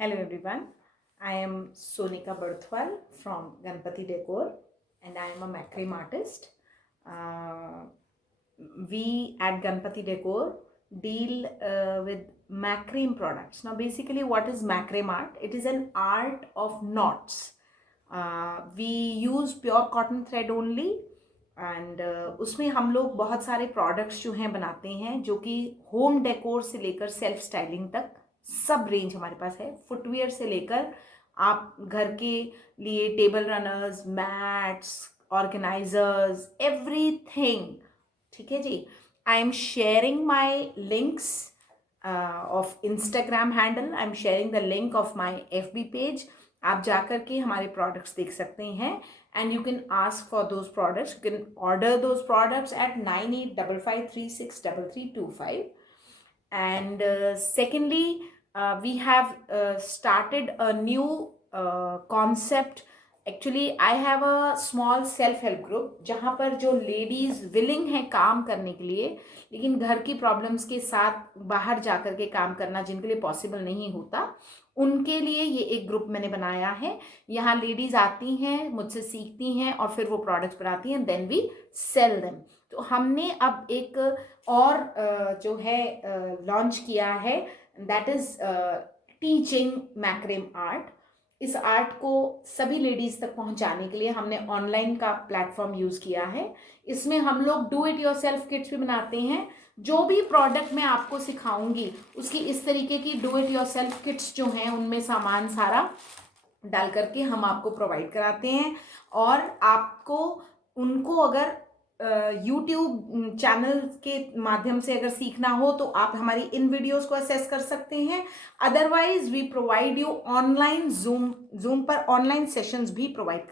Hello everyone, I am Sonika Barthwal from Ganpati Decor and I am a macrame artist. We at Ganpati Decor deal with macrame products. Now basically what is macrame art? It is an art of knots. We use pure cotton thread only and उसमें हम लोग बहुत सारे products जो हैं बनाते हैं जो कि होम डेकोर से लेकर सेल्फ स्टाइलिंग तक सब रेंज हमारे पास है. फुटवियर से लेकर आप घर के लिए table runners, mats, organizers, everything. ठीक है जी. I am sharing my links of Instagram handle. I am sharing the link of my FB page. आप जाकर के हमारे प्रोडक्ट्स देख सकते हैं and you can ask for those products. You can order those products at 9855363325. And secondly, we have started a new concept. Actually I have a small self help group जहाँ पर जो लेडीज विलिंग हैं काम करने के लिए, लेकिन घर की प्रॉब्लम्स के साथ बाहर जाकर के काम करना जिनके लिए पॉसिबल नहीं होता, उनके लिए ये एक ग्रुप मैंने बनाया है. यहाँ लेडीज आती हैं, मुझसे सीखती हैं और फिर वो प्रोडक्ट्स बनाती हैं, देन वी सेल देम. तो हमने अब एक और जो है लॉन्च किया है, that is teaching macramé art. इस आर्ट को सभी लेडीज तक पहुंचाने के लिए हमने ऑनलाइन का प्लेटफॉर्म यूज किया है. इसमें हम लोग do it yourself kits भी बनाते हैं. जो भी प्रोडक्ट मैं आपको सिखाऊंगी उसकी इस तरीके की do it yourself kits जो हैं उनमें सामान सारा डाल करके हम आपको प्रोवाइड कराते हैं. और आपको उनको अगर YouTube चैनल के माध्यम से अगर सीखना हो तो आप हमारी इन वीडियोस को असेस कर सकते हैं. Otherwise we provide you online zoom पर ऑनलाइन सेशंस भी प्रोवाइड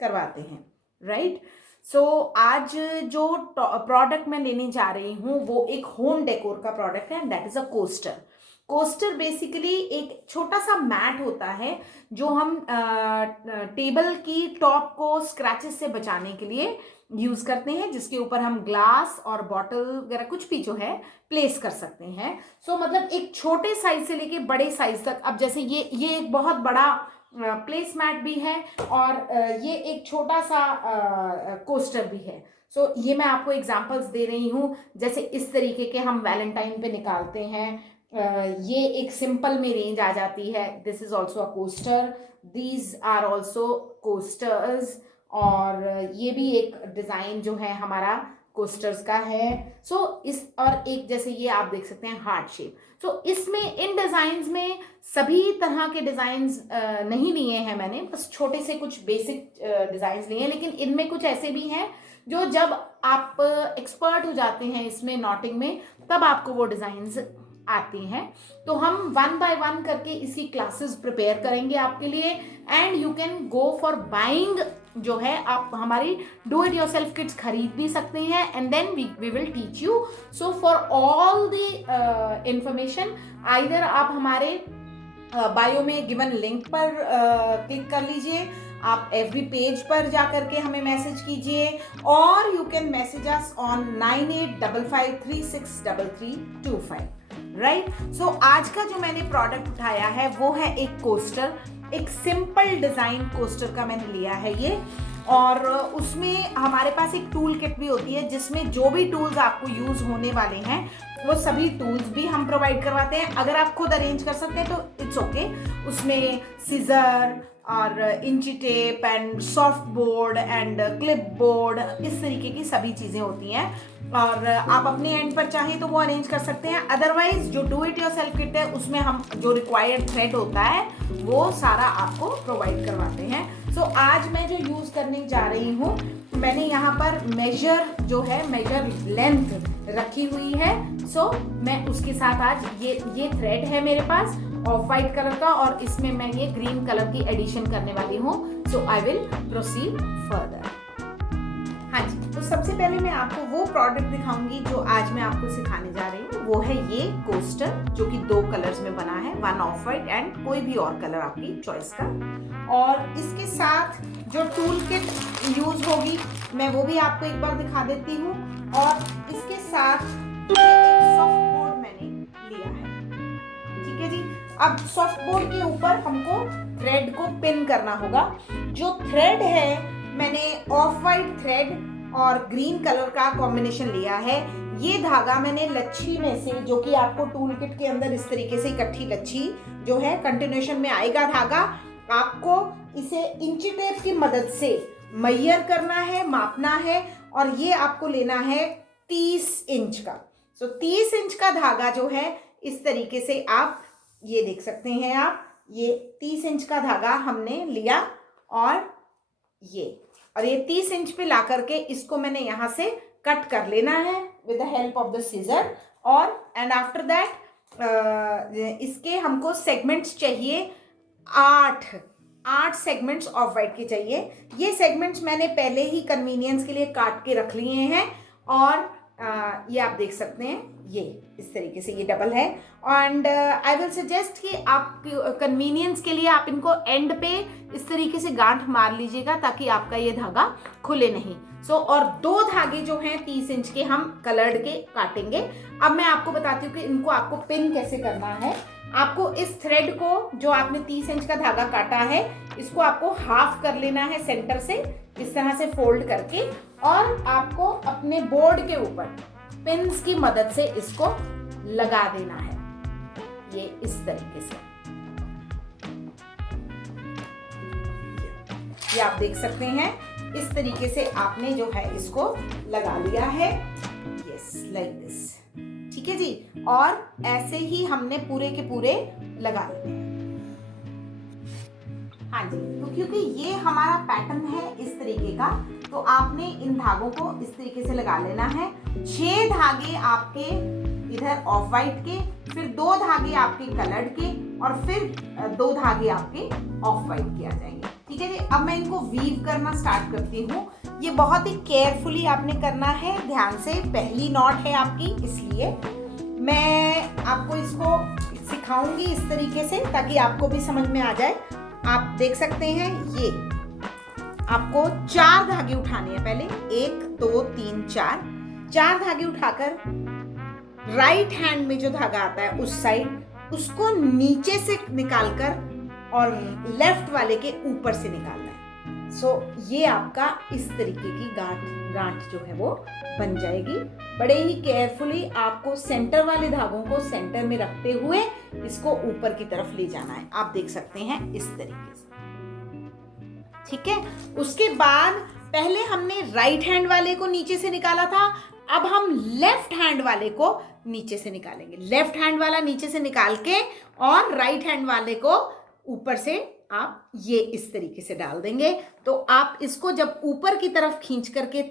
करवाते हैं. राइट. सो आज जो प्रोडक्ट मैं लेने जा रही हूँ वो एक होम डेकोर का प्रोडक्ट है, that is a coaster. Coaster basically एक छोटा सा मैट होता है जो हम टेबल की टॉप को स्क्रैचेस से बचाने के लिए यूज करते हैं, जिसके ऊपर हम ग्लास और बॉटल वगैरह कुछ भी जो है प्लेस कर सकते हैं. सो मतलब एक छोटे साइज से लेके बड़े साइज तक. अब जैसे ये एक बहुत बड़ा प्लेस मैट भी है और ये एक छोटा सा कोस्टर भी है. सो ये मैं आपको एग्जांपल्स दे रही हूँ. जैसे इस तरीके के हम वैलेंटाइन पे निकालते हैं. ये एक सिंपल में रेंज आ जाती है. This is also a coaster. These are also coasters. और ये भी एक डिज़ाइन जो है हमारा कोस्टर्स का है. सो इस और एक जैसे ये आप देख सकते हैं हार्ट शेप. सो इसमें इन डिज़ाइंस में सभी तरह के डिज़ाइंस नहीं लिए हैं मैंने, बस छोटे से कुछ बेसिक डिज़ाइंस लिए हैं. लेकिन इनमें कुछ ऐसे भी हैं जो जब आप एक्सपर्ट हो जाते हैं इसमें नॉटिंग में तब आपको वो डिज़ाइंस आती हैं. तो हम 1 by 1 करके इसकी क्लासेस प्रिपेयर करेंगे आपके लिए. And you can go for buying जो है, आप हमारी do it yourself kits खरीद भी सकते हैं and then we will teach you. So for all the information either आप हमारे बायो में गिवन लिंक पर क्लिक कर लीजिए, आप FB पेज पर जाकर के हमें मैसेज कीजिए, और you can message us on 9855363325. Right. So आज का जो मैंने प्रोडक्ट उठाया है वो है एक कोस्टर. एक सिंपल डिजाइन कोस्टर का मैंने लिया है ये. और उसमें हमारे पास एक टूल किट भी होती है जिसमें जो भी टूल्स आपको यूज होने वाले हैं वो सभी टूल्स भी हम प्रोवाइड करवाते हैं. अगर आप खुद अरेंज कर सकते हैं तो इट्स ओके. उसमें सीजर और इंची tape and soft board and clip board, इस तरीके की सभी चीज़ें होती हैं. और आप अपने एंड पर चाहें तो वो अरेंज कर सकते हैं. अदरवाइज जो do it your self kit है उसमें हम जो रिक्वायर्ड थ्रेड होता है वो सारा आपको प्रोवाइड करवाते हैं. सो आज मैं जो यूज़ करने जा रही हूँ, मैंने यहाँ पर मेजर जो है मेजर लेंथ रखी हुई है. सो मैं उसके साथ आज ये थ्रेड है मेरे पास ऑफ वाइट कलर का, और इसमें मैं ये ग्रीन कलर की एडिशन करने वाली हूँ. सो आई विल प्रोसीड फर्दर. हाँ जी. तो सबसे पहले मैं आपको वो प्रोडक्ट दिखाऊंगी जो आज मैं आपको सिखाने जा रही हूँ. वो है ये कोस्टर जो कि 2 कलर्स में बना है, वन ऑफ वाइट एंड कोई भी और कलर आपकी चॉइस का. और इसके साथ जो टूल किट यूज होगी मैं वो भी आपको एक बार दिखा देती हूँ. और इसके साथ एक सॉफ्ट बोर्ड मैंने लिया है. ठीक है जी. अब सॉफ्ट बोर्ड के ऊपर हमको थ्रेड को पिन करना होगा। जो थ्रेड है मैंने ऑफ वाइट थ्रेड और ग्रीन कलर का कॉम्बिनेशन लिया है। ये धागा मैंने लच्छी में से, जो कि आपको टूल किट के अंदर इस तरीके से इकट्ठी लच्छी जो है कंटिन्यूएशन में आएगा धागा, आपको इसे इंची टेप की मदद से मेजर करना है, मापना है, और ये आपको लेना है 30 इंच का। 30 इंच का धागा जो है इस तरीके से आप ये देख सकते हैं। आप ये 30 इंच का धागा हमने लिया और ये 30 इंच पे ला करके इसको मैंने यहाँ से कट कर लेना है with the help of the seizure. और एंड आफ्टर दैट इसके हमको सेगमेंट्स चाहिए 8 सेगमेंट्स ऑफ वाइट के चाहिए। ये सेगमेंट्स मैंने पहले ही कन्वीनियंस के लिए काट के रख लिए हैं और ये आप देख सकते हैं, ये इस तरीके से ये डबल है। एंड आई विल सजेस्ट कि आप कन्वीनियंस के लिए आप इनको एंड पे इस तरीके से गांठ मार लीजिएगा ताकि आपका ये धागा खुले नहीं। और 2 धागे जो हैं 30 इंच के हम कलर्ड के काटेंगे। अब मैं आपको बताती हूँ कि इनको आपको पिन कैसे करना है। आपको इस थ्रेड को, जो आपने 30 इंच का धागा काटा है, इसको आपको हाफ कर लेना है सेंटर से, इस तरह से फोल्ड करके, और आपको अपने बोर्ड के ऊपर पिन्स की मदद से इसको लगा देना है, ये इस तरीके से। ये आप देख सकते हैं, इस तरीके से आपने जो है इसको लगा लिया है, यस लाइक दिस। ठीक है जी, और ऐसे ही हमने पूरे के पूरे लगा लेने हैं। हाँ जी, तो क्योंकि ये हमारा पैटर्न है इस तरीके का, तो आपने इन धागों को इस तरीके से लगा लेना है। 6 धागे आपके इधर ऑफ वाइट के, फिर 2 धागे आपके कलर्ड के, और फिर 2 धागे आपके ऑफ वाइट के आ जाएंगे। ठीक है जी, अब मैं इनको वीव करना स्टार्ट करती हूँ। ये बहुत ही केयरफुली आपने करना है, ध्यान से। पहली नॉट है आपकी, इसलिए मैं आपको इसको सिखाऊंगी इस तरीके से ताकि आपको भी समझ में आ जाए। आप देख सकते हैं, ये आपको 4 धागे उठाने हैं पहले, 1 2 3 4 धागे उठाकर राइट हैंड में जो धागा आता है उस साइड, उसको नीचे से निकालकर और लेफ्ट वाले के ऊपर से निकालना है। ये आपका इस तरीके की गांठ जो है वो बन जाएगी। बड़े ही केयरफुली आपको सेंटर वाले धागों को सेंटर में रखते हुए इसको ऊपर की तरफ ले जाना है। आप देख सकते हैं इस तरीके से। ठीक है, उसके बाद पहले हमने राइट हैंड वाले को नीचे से निकाला था, अब हम लेफ्ट हैंड वाले को नीचे से निकालेंगे। लेफ्ट हैंड वाला नीचे से निकाल के और राइट हैंड वाले को ऊपर से आप ये इस तरीके से डाल देंगे। तो आप इसको जब ऊपर की तरफ खींच करके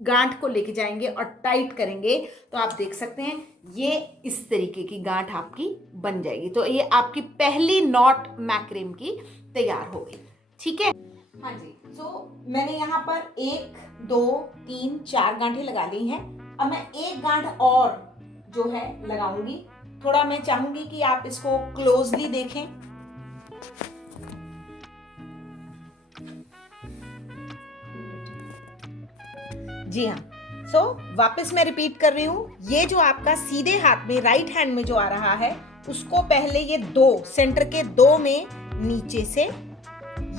गांठ को लेके जाएंगे और टाइट करेंगे, तो आप देख सकते हैं ये इस तरीके की गांठ आपकी बन जाएगी। तो ये आपकी पहली नॉट मैक्रेम की तैयार हो गई। ठीक है, हाँ जी। मैंने यहाँ पर 1 2 3 4 गांठें लगा ली हैं। अब मैं एक गांठ और जो है लगाऊंगी। थोड़ा मैं चाहूंगी कि आप इसको क्लोजली देखें। जी हाँ, वापस मैं रिपीट कर रही हूँ, ये जो आपका सीधे हाथ में राइट हैंड में जो आ रहा है, उसको पहले ये 2 सेंटर के 2 में नीचे से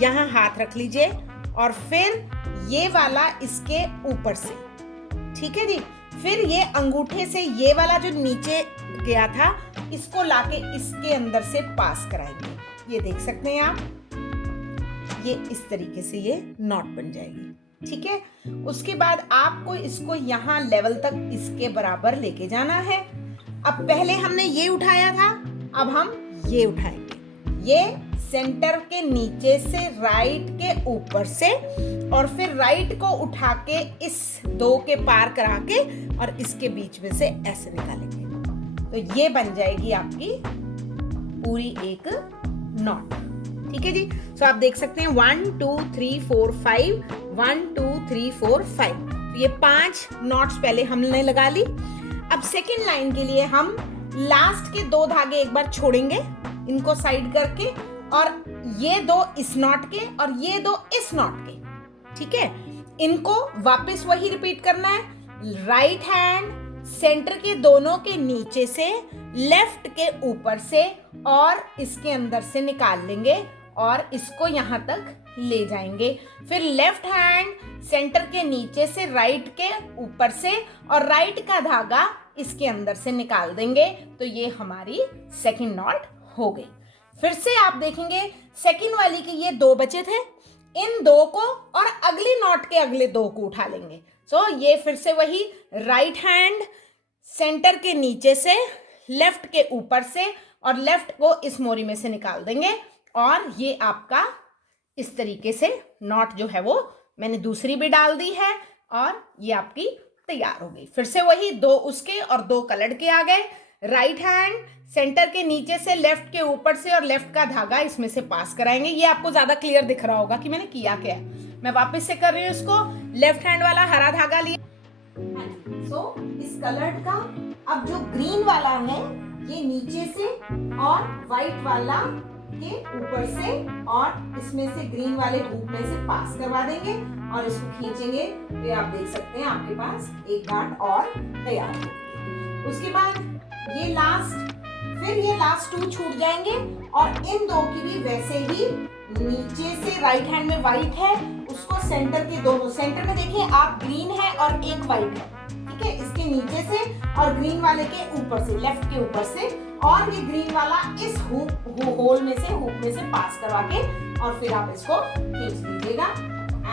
यहाँ हाथ रख लीजिए और फिर ये वाला इसके ऊपर से। ठीक है जी, फिर ये अंगूठे से ये वाला जो नीचे गया था, इसको लाके इसके अंदर से पास कराएंगे। ये देख सकते हैं आप, ये इस तरीके से ये नॉट बन जाएगी। ठीक है, उसके बाद आपको इसको यहाँ लेवल तक इसके बराबर लेके जाना है। अब पहले हमने ये उठाया था, अब हम ये उठाएंगे। ये सेंटर के नीचे से राइट के ऊपर से, और फिर राइट को उठा के इस 2 के पार करा के और इसके बीच में से ऐसे निकालेंगे। तो ये बन जाएगी आपकी पूरी एक नॉट। ठीक है जी, आप देख सकते हैं 1 2 3 4 5 1 2 3 4 5। तो ये 5 नॉट्स पहले हमने लगा ली। अब सेकेंड लाइन के लिए हम लास्ट के 2 धागे एक बार छोड़ेंगे, इनको साइड करके, और ये 2 इस नॉट के और ये 2 इस नॉट के। ठीक है, इनको वापस वही रिपीट करना है। राइट हैंड सेंटर के दोनों के नीचे से, लेफ्ट के ऊपर से, और इसके अंदर से निकाल लेंगे और इसको यहाँ तक ले जाएंगे। फिर लेफ्ट हैंड सेंटर के नीचे से राइट के ऊपर से और राइट का धागा इसके अंदर से निकाल देंगे। तो ये हमारी सेकंड नॉट हो गई। फिर से आप देखेंगे सेकंड वाली के ये 2 बचे थे, इन 2 को और अगली नॉट के अगले 2 को उठा लेंगे। सो ये फिर से वही राइट हैंड सेंटर के नीचे से लेफ्ट के ऊपर से और लेफ्ट को इस मोरी में से निकाल देंगे और ये आपका इस तरीके से नॉट जो है वो मैंने दूसरी भी डाल दी है और ये आपकी तैयार हो गई। फिर से वही 2 उसके और 2 कलर के आ गए। राइट हैंड सेंटर के नीचे से लेफ्ट के ऊपर से और लेफ्ट का धागा इसमें से पास कराएंगे। ये आपको ज्यादा क्लियर दिख रहा होगा कि मैंने किया क्या है। मैं वापस से कर रही हूँ इसको। लेफ्ट हैंड वाला हरा धागा लिया। सो इस कलर्ड का अब जो ग्रीन वाला है ये नीचे से और व्हाइट वाला के ऊपर से और इसमें से ग्रीन वाले हुक में से पास करवा देंगे और इसको खींचेंगे तो आप देख सकते हैं आपके पास एक गांठ और तैयार हो गई। उसके बाद ये लास्ट 2 छूट जाएंगे और इन 2 की भी वैसे ही नीचे से राइट हैंड में व्हाइट है उसको सेंटर के दोनों सेंटर में देखिए आप ग्रीन है और एक व्हाइट है, ठीक है, इसके नीचे से और ग्रीन वाले के ऊपर से लेफ्ट के ऊपर से और ये ग्रीन वाला इस होल में से पास करवा के और फिर आप इसको खींच दीजिएगा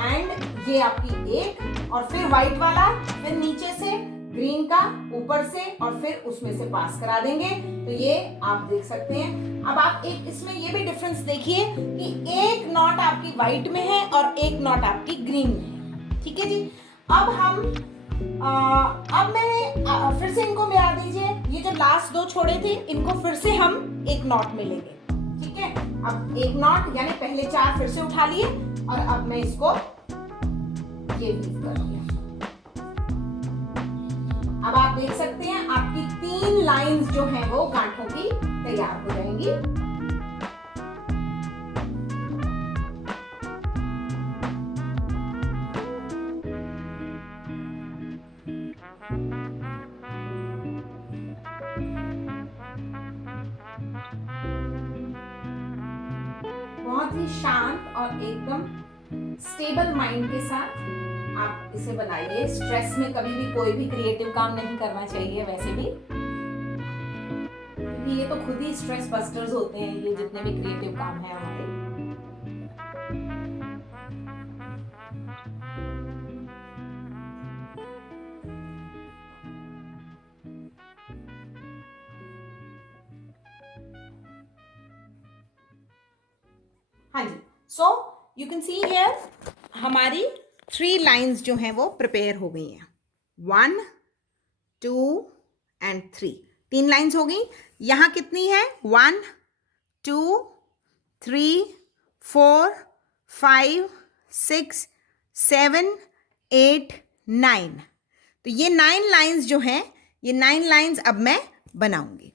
एंड ये आपकी एक और फिर व्हाइट वाला फिर नीचे से ग्रीन का ऊपर से और फिर उसमें से पास करा देंगे। तो ये आप देख सकते हैं। अब आप एक इसमें ये भी डिफरेंस देखिए कि एक नॉट आपकी व्हाइट में है और एक नॉट आपकी ग्रीन में है, ठीक है जी। अब मैंने फिर से इनको मिला दीजिए। ये जो लास्ट 2 छोड़े थे इनको फिर से हम एक नॉट में लेंगे, ठीक है। अब एक नॉट यानी पहले 4 फिर से उठा लिए और अब मैं इसको ये वीव कर दिया। अब आप देख सकते हैं आपकी 3 लाइंस जो हैं वो गांठों की तैयार हो जाएंगी। बहुत ही शांत और एकदम स्टेबल माइंड के साथ आप इसे बनाइए। स्ट्रेस में कभी भी कोई भी क्रिएटिव काम नहीं करना चाहिए वैसे भी, क्योंकि ये तो खुद ही स्ट्रेस बस्टर्स होते हैं ये जितने भी क्रिएटिव काम है हमारे। हाँ जी, so you can see here हमारी 3 लाइंस जो हैं वो प्रिपेयर हो गई हैं। 1 2 एंड 3 3 लाइंस हो गई। यहाँ कितनी है 1 2 3 4 5 6 7 8 9। तो ये 9 लाइंस जो हैं ये 9 लाइंस अब मैं बनाऊंगी।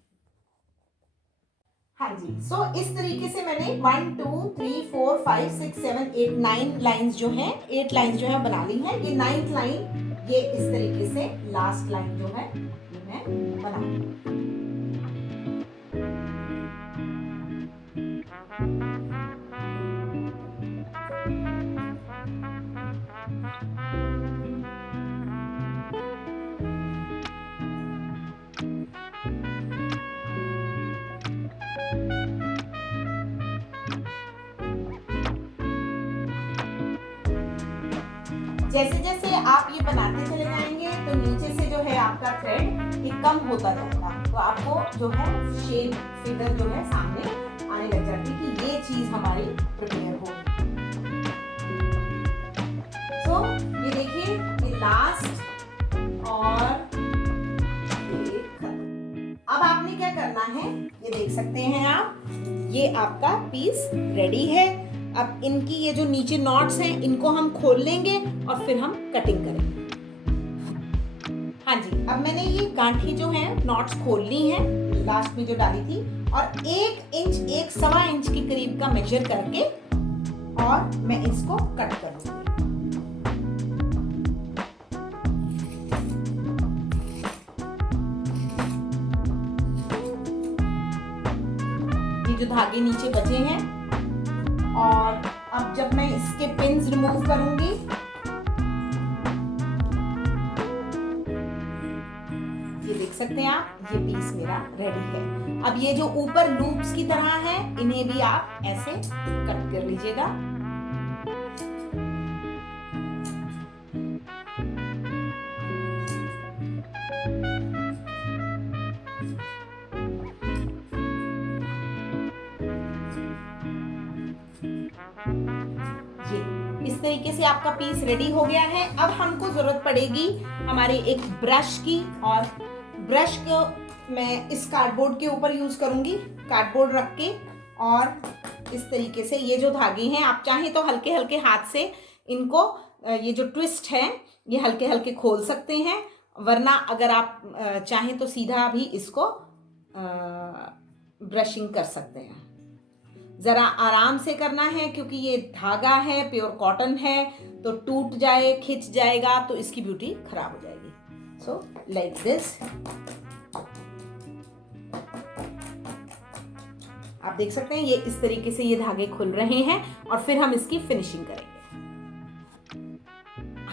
हाँ जी, सो इस तरीके से मैंने 1 2 3 4 5 6 7 8 9 लाइंस जो हैं 8 लाइंस जो है बना ली है। ये 9th लाइन ये इस तरीके से लास्ट लाइन जो है ये मैं बनाऊंगी। जैसे जैसे आप ये बनाते चले जाएंगे तो नीचे से जो है आपका थ्रेड ये कम होता जाएगा, तो आपको जो है शेप फिगर जो है सामने आने लग जाती है कि ये चीज हमारी प्रिपेयर होगी। तो ये देखिए ये लास्ट और ये खत्म। अब आपने क्या करना है ये देख सकते हैं आप, ये आपका पीस रेडी है। अब इनकी ये जो नीचे नॉट्स हैं इनको हम खोल लेंगे और फिर हम कटिंग करेंगे। हाँ जी, अब मैंने ये गांठी जो है नॉट्स खोल ली हैं लास्ट में जो डाली थी और 1 इंच 1.25 इंच के करीब का मेजर करके और मैं इसको कट करूंगी। जो धागे नीचे बचे हैं। और अब जब मैं इसके पिन्स रिमूव करूंगी, ये देख सकते हैं आप, ये पीस मेरा रेडी है। अब ये जो ऊपर लूप्स की तरह है, इन्हें भी आप ऐसे कट कर लीजिएगा। इस तरीके से आपका पीस रेडी हो गया है। अब हमको जरूरत पड़ेगी हमारे एक ब्रश की, और ब्रश को मैं इस कार्डबोर्ड के ऊपर यूज करूंगी। कार्डबोर्ड रख के और इस तरीके से ये जो धागे हैं, आप चाहें तो हल्के हल्के हाथ से इनको, ये जो ट्विस्ट है ये हल्के हल्के खोल सकते हैं, वरना अगर आप चाहें तो सीधा भी इसको ब्रशिंग कर सकते हैं। ज़रा आराम से करना है क्योंकि ये धागा है, प्योर कॉटन है, तो टूट जाए, खिंच जाएगा तो इसकी ब्यूटी खराब हो जाएगी। सो लाइक दिस आप देख सकते हैं, ये इस तरीके से ये धागे खुल रहे हैं और फिर हम इसकी फिनिशिंग करेंगे।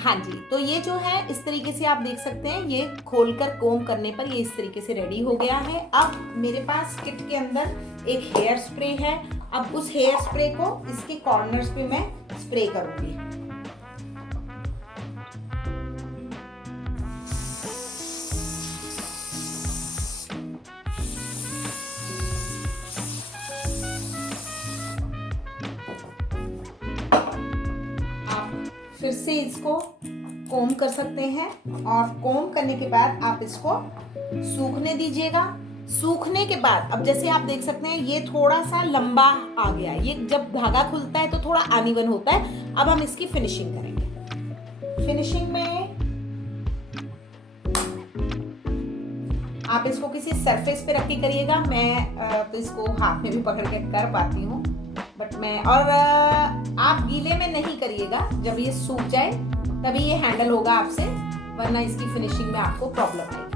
हाँ जी, तो ये जो है इस तरीके से आप देख सकते हैं, ये खोलकर कोम करने पर ये इस तरीके से रेडी हो गया है। अब मेरे पास किट के अंदर एक हेयर स्प्रे है। अब उस हेयर स्प्रे को इसके कॉर्नर्स पे मैं स्प्रे करूंगी। आप फिर से इसको कोम कर सकते हैं और कोम करने के बाद आप इसको सूखने दीजिएगा। सूखने के बाद अब जैसे आप देख सकते हैं, ये थोड़ा सा लंबा आ गया। ये जब धागा खुलता है तो थोड़ा अनइवन होता है। अब हम इसकी फिनिशिंग करेंगे। फिनिशिंग में आप इसको किसी सरफेस पे रख के करिएगा। मैं तो इसको हाथ में भी पकड़ के कर पाती हूँ, बट और आप गीले में नहीं करिएगा। जब ये सूख जाए तभी ये हैंडल होगा आपसे, वरना इसकी फिनिशिंग में आपको प्रॉब्लम आएगी।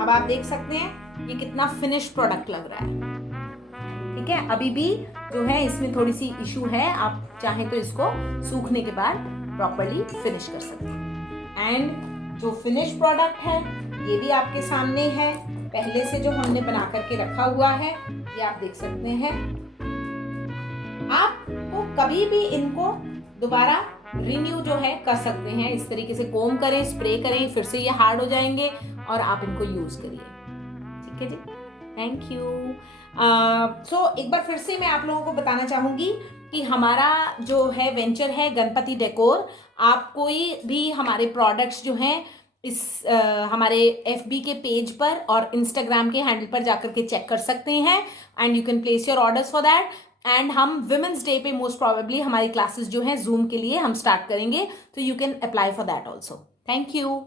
अब आप देख सकते हैं ये कितना फिनिश प्रोडक्ट लग रहा है। ठीक है, अभी भी जो है इसमें थोड़ी सी इशू है, आप चाहें तो इसको सूखने के बाद प्रॉपर्ली फिनिश कर सकते हैं। एंड जो फिनिश प्रोडक्ट है ये भी आपके सामने है, पहले से जो हमने बना करके रखा हुआ है, ये आप देख सकते हैं। आपको कभी भी इनको दोबारा रिन्यू जो है कर सकते हैं। इस तरीके से कोम करें, स्प्रे करें, फिर से ये हार्ड हो जाएंगे और आप इनको यूज करिए। ठीक है जी, थैंक यू। सो एक बार फिर से मैं आप लोगों को बताना चाहूंगी कि हमारा जो है वेंचर है गणपति डेकोर। आप कोई भी हमारे प्रोडक्ट्स जो हैं इस हमारे FB के पेज पर और Instagram के हैंडल पर जाकर के चेक कर सकते हैं, and you can place your orders for that. And हम विमेंस डे पे मोस्ट प्रोबेबली हमारी क्लासेस जो हैं जूम के लिए हम स्टार्ट करेंगे, तो you can apply for that also. Thank you.